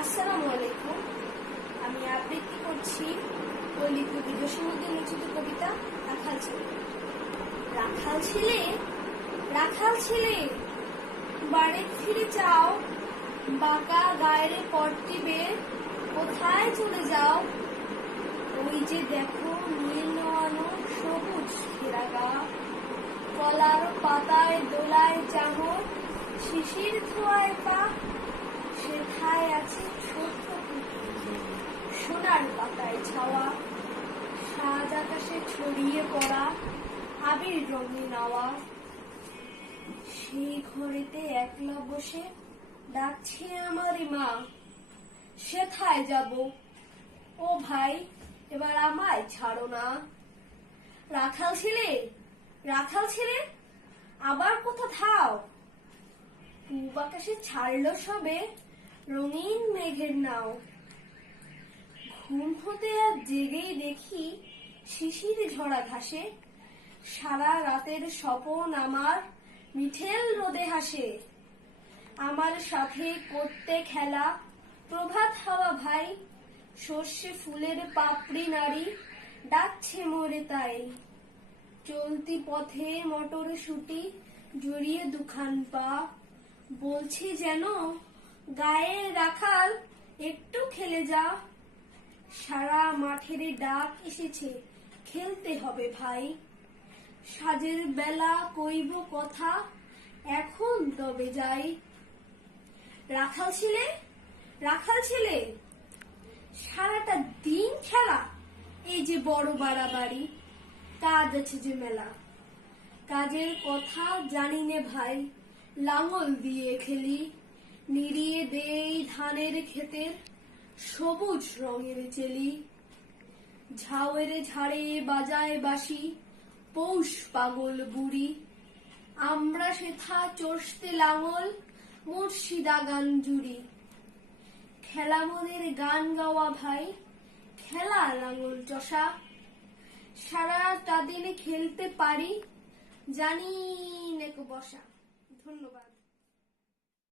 আসসালামু আলাইকুম। আমি আবৃত্তি করছি পল্লী কবি জসীমউদ্দীন রচিত কবিতা রাখাল ছেলে। রাখাল ছেলে, রাখাল ছেলে, বাড়ি ফিরে যাও, বাঁকা গায়ের পট্টিবে কোথায় চলে যাও? ওই যে দেখো নীল নোয়ানো সবুজ ঘেরা গা, কলার পাতায় দোলায় চাহর, শিশির ধোয়ায় পা, সেথায় আছে ছোট্ট সোনার পাতায় ছাওয়া, সাজ আকাশে ছড়িয়ে পড়া আবির রঙিন হাওয়া। সেই ঘরেতে একলা বসে ডাকছে আমারই মা, সেথায় যাব? ও ভাই, এবার আমায় ছাড়ো না। রাখাল ছেলে, রাখাল ছেলে, আবার কোথা থাও? পূব আকাশে ছাড়লো সবে রঙিন মেঘের নাও। ঘুম হতে আর জেগেই দেখি শিশির ঝরা ঘাসে, সারা রাতের স্বপন আমার মিঠেল রোদে হাসে। আমার সাথে করতে খেলা প্রভাত হাওয়া ভাই, সর্ষে ফুলের পাপড়ি নাড়ি ডাকছে মোরে তাই। চলতি পথে মটর শুটি জড়িয়ে দুখান পা, বলছে যেন গায়ে রাখাল একটু খেলে যা। সারা মাঠের ডাক এসেছে খেলতে হবে ভাই, সাজের বেলা কইব কথা এখন তবে যাই। রাখাল ছেলে, রাখাল ছেলে, সারাটা দিন খেলা, এই যে বড় বাড়াবাড়ি, কাজ আছে যে মেলা। কাজের কথা জানি নে ভাই, লাঙল দিয়ে খেলি, নিড়িয়ে দেই ধানের ক্ষেতের সবুজ রঙের চেলি। ঝাউয়ের ঝাড়ে বাজায় বাঁশি পৌষ পাগল বুড়ি, আমরা সেথা চষতে লাঙল মুর্শিদা গান জুড়ি। খেলা মোদের গান গাওয়া ভাই, খেলা লাঙল চষা, সারাটা দিনে খেলতে পারি জানি নেকো বসা। ধন্যবাদ।